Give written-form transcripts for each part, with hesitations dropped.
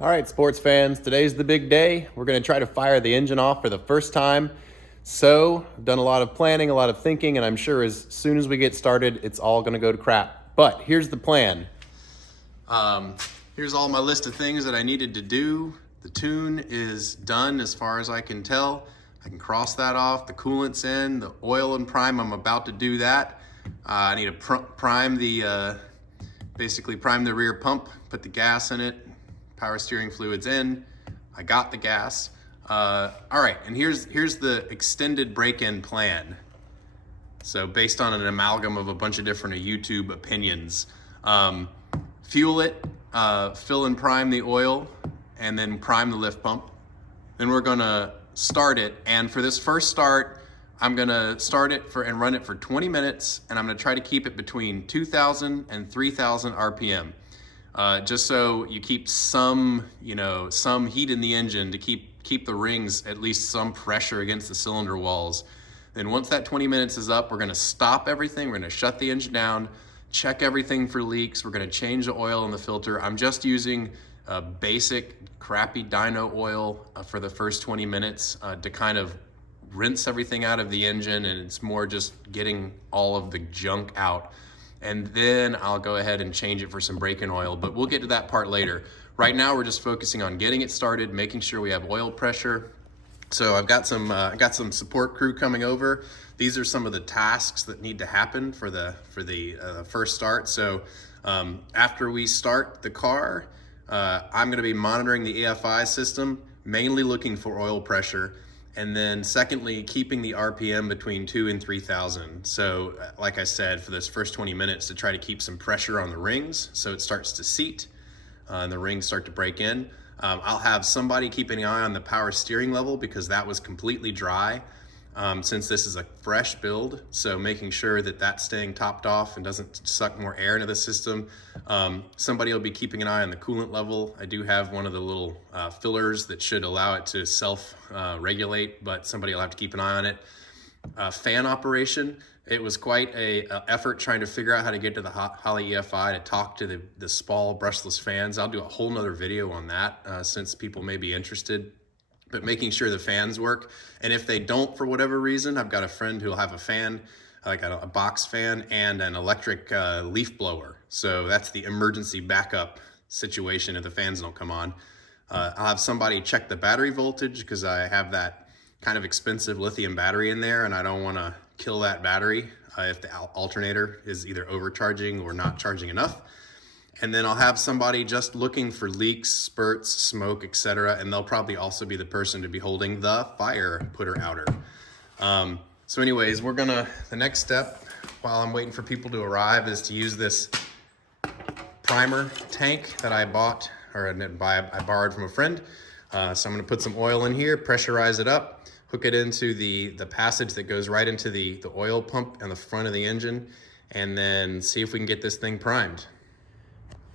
All right, sports fans, today's the big day. We're going to try to fire the engine off for the first time. So, I've done a lot of planning, a lot of thinking, and I'm sure as soon as we get started, it's all going to go to crap. But here's the plan. Here's all my list of things that I needed to do. The tune is done as far as I can tell. I can cross that off. The coolant's in. The oil and prime, I'm about to do that. I need to basically prime the rear pump, put the gas in it, power steering fluids in. I got the gas. All right, and here's the extended break-in plan. So based on an amalgam of a bunch of different YouTube opinions. Fuel it, fill and prime the oil, and then prime the lift pump. Then we're gonna start it, and for this first start, I'm gonna start it and run it for 20 minutes, and I'm gonna try to keep it between 2,000 and 3,000 RPM. Just so you keep some heat in the engine to keep the rings at least some pressure against the cylinder walls. Then once that 20 minutes is up, we're gonna stop everything. We're gonna shut the engine down, check everything for leaks. We're gonna change the oil in the filter. I'm just using basic crappy dyno oil for the first 20 minutes to kind of rinse everything out of the engine, and it's more just getting all of the junk out. And then I'll go ahead and change it for some break-in oil, but we'll get to that part later. Right now, we're just focusing on getting it started, making sure we have oil pressure. So I've got some support crew coming over. These are some of the tasks that need to happen for the first start. So after we start the car, I'm gonna be monitoring the AFI system, mainly looking for oil pressure. And then secondly, keeping the RPM between 2,000 and 3,000. So like I said, for this first 20 minutes to try to keep some pressure on the rings so it starts to seat and the rings start to break in. I'll have somebody keeping an eye on the power steering level because that was completely dry since this is a fresh build. So making sure that that's staying topped off and doesn't suck more air into the system. Somebody will be keeping an eye on the coolant level. I do have one of the little fillers that should allow it to self-regulate, but somebody will have to keep an eye on it. Fan operation, it was quite a effort trying to figure out how to get to the Holley EFI to talk to the Spall brushless fans. I'll do a whole nother video on that since people may be interested. But making sure the fans work, and if they don't for whatever reason, I've got a friend who'll have a fan, like a box fan and an electric leaf blower. So that's the emergency backup situation if the fans don't come on. I'll have somebody check the battery voltage because I have that kind of expensive lithium battery in there and I don't want to kill that battery if the alternator is either overcharging or not charging enough. And then I'll have somebody just looking for leaks, spurts, smoke, etc. And they'll probably also be the person to be holding the fire putter outer. So anyways, the next step while I'm waiting for people to arrive is to use this primer tank that I bought, or I borrowed from a friend. So I'm gonna put some oil in here, pressurize it up, hook it into the passage that goes right into the oil pump and the front of the engine, and then see if we can get this thing primed.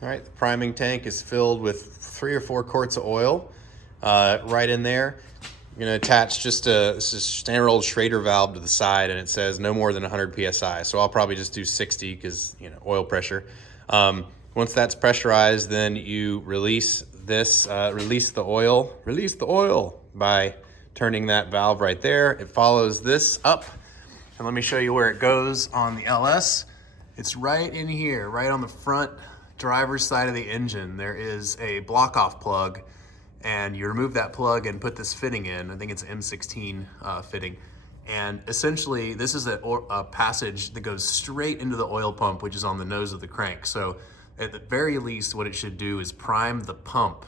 All right, the priming tank is filled with 3 or 4 quarts of oil right in there. I'm gonna attach this is a standard old Schrader valve to the side, and it says no more than 100 PSI. So I'll probably just do 60 because, oil pressure. Once that's pressurized, then you release the oil by turning that valve right there. It follows this up, and let me show you where it goes on the LS. It's right in here, right on the front driver's side of the engine. There is a block off plug, and you remove that plug and put this fitting in. I think it's an M16 fitting. And essentially this is a passage that goes straight into the oil pump, which is on the nose of the crank. So at the very least, what it should do is prime the pump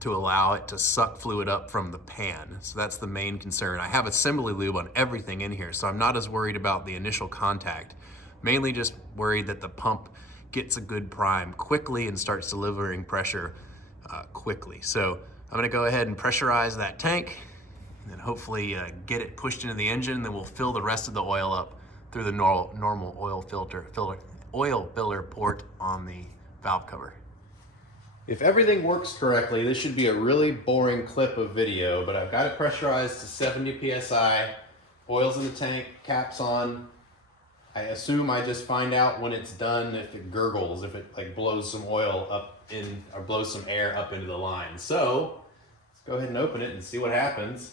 to allow it to suck fluid up from the pan. So that's the main concern. I have assembly lube on everything in here, so I'm not as worried about the initial contact. Mainly just worried that the pump gets a good prime quickly and starts delivering pressure quickly. So I'm gonna go ahead and pressurize that tank and then hopefully get it pushed into the engine. Then we'll fill the rest of the oil up through the normal oil filler port on the valve cover. If everything works correctly, this should be a really boring clip of video, but I've got it pressurized to 70 PSI, oil's in the tank, cap's on. I assume I just find out when it's done if it gurgles, if it like blows some oil up in, or blow some air up into the line. So let's go ahead and open it and see what happens.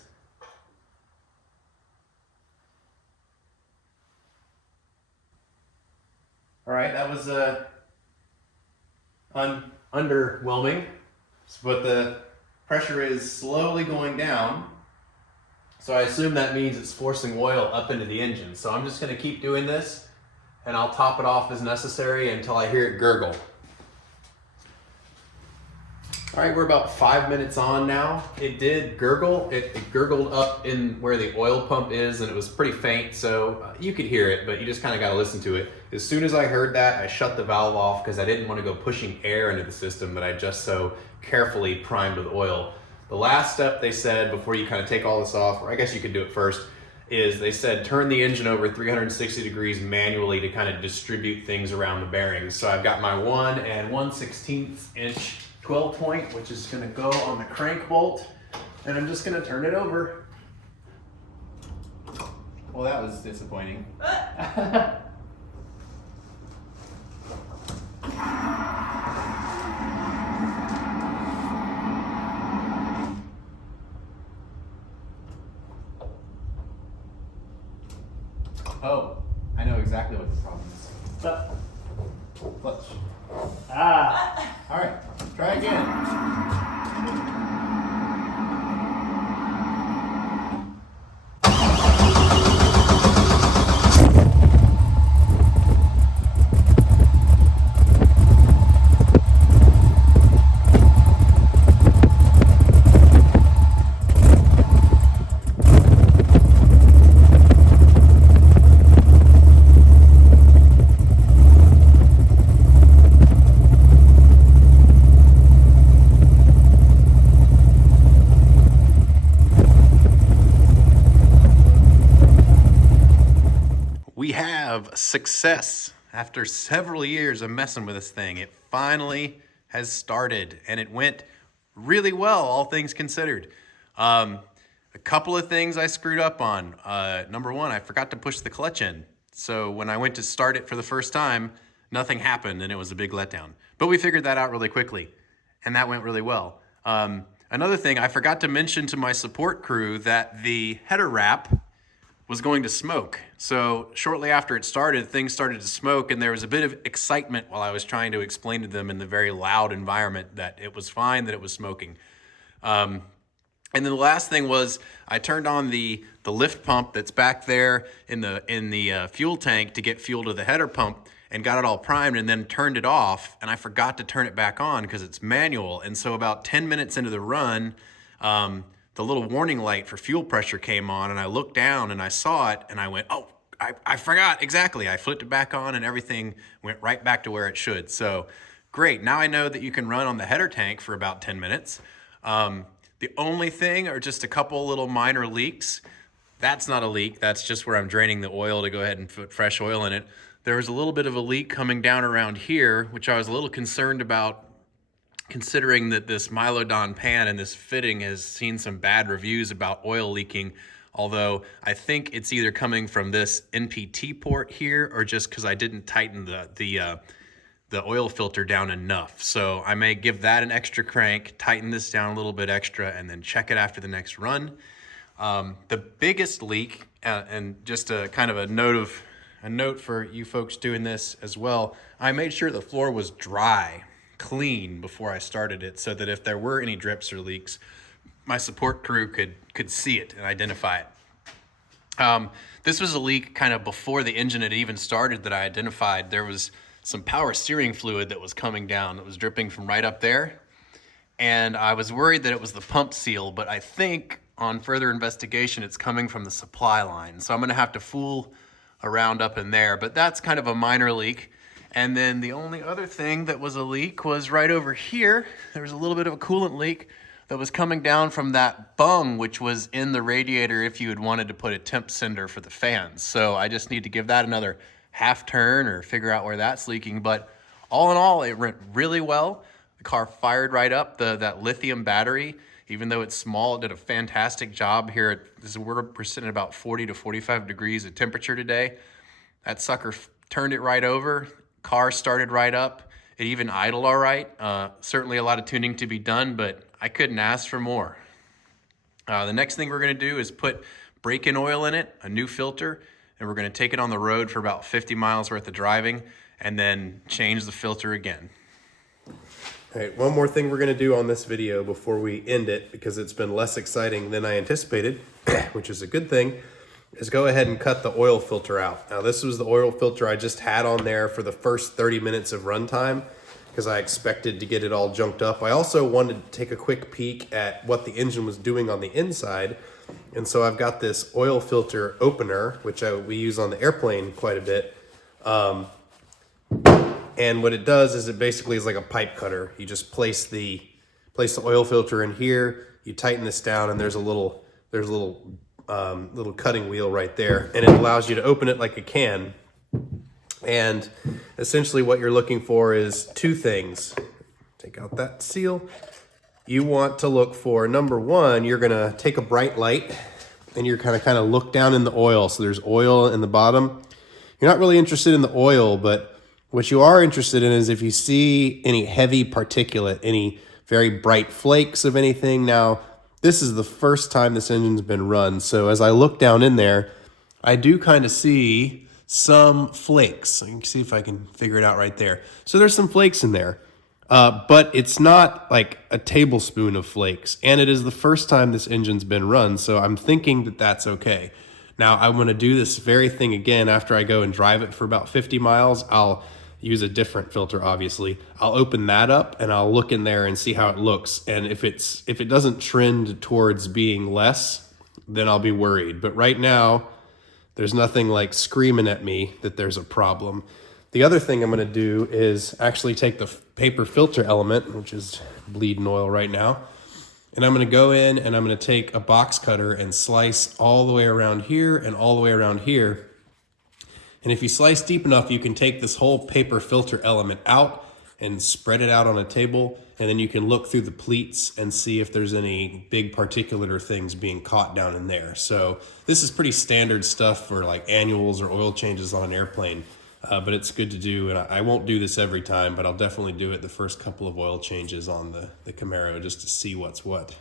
All right, that was underwhelming, but the pressure is slowly going down. So I assume that means it's forcing oil up into the engine. So I'm just gonna keep doing this, and I'll top it off as necessary until I hear it gurgle. All right, we're about 5 minutes on now. It did gurgle. It gurgled up in where the oil pump is, and it was pretty faint, so you could hear it, but you just kind of got to listen to it. As soon as I heard that, I shut the valve off because I didn't want to go pushing air into the system that I just so carefully primed with oil. The last step they said before you kind of take all this off, or I guess you could do it first, is they said turn the engine over 360 degrees manually to kind of distribute things around the bearings. So I've got my 1 1/16 inch 12 point, which is gonna go on the crank bolt, and I'm just gonna turn it over. Well, that was disappointing. Oh, I know exactly what the problem is. Clutch. Ah! All right, try again. We have success. After several years of messing with this thing, it finally has started, and it went really well, all things considered. A couple of things I screwed up on. Number one, I forgot to push the clutch in. So when I went to start it for the first time, nothing happened, and it was a big letdown. But we figured that out really quickly, and that went really well. Another thing, I forgot to mention to my support crew that the header wrap was going to smoke. So shortly after it started, things started to smoke, and there was a bit of excitement while I was trying to explain to them in the very loud environment that it was fine, that it was smoking. And then the last thing was I turned on the lift pump that's back there in the fuel tank to get fuel to the header pump, and got it all primed, and then turned it off, and I forgot to turn it back on because it's manual. And so about 10 minutes into the run, the little warning light for fuel pressure came on, and I looked down and I saw it, and I went, oh, I forgot, exactly. I flipped it back on, and everything went right back to where it should. So great, now I know that you can run on the header tank for about 10 minutes. The only thing are just a couple little minor leaks. That's not a leak, that's just where I'm draining the oil to go ahead and put fresh oil in it. There was a little bit of a leak coming down around here, which I was a little concerned about, considering that this Milodon pan and this fitting has seen some bad reviews about oil leaking, although I think it's either coming from this NPT port here or just because I didn't tighten the oil filter down enough. So I may give that an extra crank, tighten this down a little bit extra, and then check it after the next run. The biggest leak, and just a kind of a note for you folks doing this as well, I made sure the floor was dry, clean before I started it, so that if there were any drips or leaks, my support crew could see it and identify it. This was a leak kind of before the engine had even started that I identified. There was some power steering fluid that was coming down that was dripping from right up there, and I was worried that it was the pump seal, but I think on further investigation it's coming from the supply line. So I'm gonna have to fool around up in there, but that's kind of a minor leak. And then the only other thing that was a leak was right over here. There was a little bit of a coolant leak that was coming down from that bung, which was in the radiator if you had wanted to put a temp sender for the fans. So I just need to give that another half turn or figure out where that's leaking. But all in all, it went really well. The car fired right up. That lithium battery, even though it's small, it did a fantastic job here. We're sitting at about 40 to 45 degrees of temperature today. That sucker turned it right over. Car started right up, It even idled all right. Certainly a lot of tuning to be done, but I couldn't ask for more. The next thing we're gonna do is put break-in oil in it, a new filter, and we're gonna take it on the road for about 50 miles worth of driving and then change the filter again. All right, one more thing we're gonna do on this video before we end it, because it's been less exciting than I anticipated, which is a good thing, is go ahead and cut the oil filter out. Now this was the oil filter I just had on there for the first 30 minutes of runtime because I expected to get it all junked up. I also wanted to take a quick peek at what the engine was doing on the inside. And so I've got this oil filter opener, which we use on the airplane quite a bit. And what it does is it basically is like a pipe cutter. You just place the oil filter in here, you tighten this down, and there's a little cutting wheel right there, and it allows you to open it like a can. And essentially what you're looking for is two things. Take out that seal. You want to look for, number one, you're gonna take a bright light and you're kind of look down in the oil. So there's oil in the bottom. You're not really interested in the oil, but what you are interested in is if you see any heavy particulate, any very bright flakes of anything. Now, this is the first time this engine's been run, so as I look down in there, I do kind of see some flakes. I can see if I can figure it out right there. So there's some flakes in there, but it's not like a tablespoon of flakes, and it is the first time this engine's been run, so I'm thinking that that's okay. Now, I'm gonna do this very thing again after I go and drive it for about 50 miles. I'll use a different filter, obviously. I'll open that up and I'll look in there and see how it looks. And if it doesn't trend towards being less, then I'll be worried. But right now, there's nothing like screaming at me that there's a problem. The other thing I'm gonna do is actually take the paper filter element, which is bleeding oil right now, and I'm gonna go in and I'm gonna take a box cutter and slice all the way around here and all the way around here. And if you slice deep enough, you can take this whole paper filter element out and spread it out on a table, and then you can look through the pleats and see if there's any big particulate or things being caught down in there. So this is pretty standard stuff for like annuals or oil changes on an airplane, but it's good to do. And I won't do this every time, but I'll definitely do it the first couple of oil changes on the Camaro just to see what's what.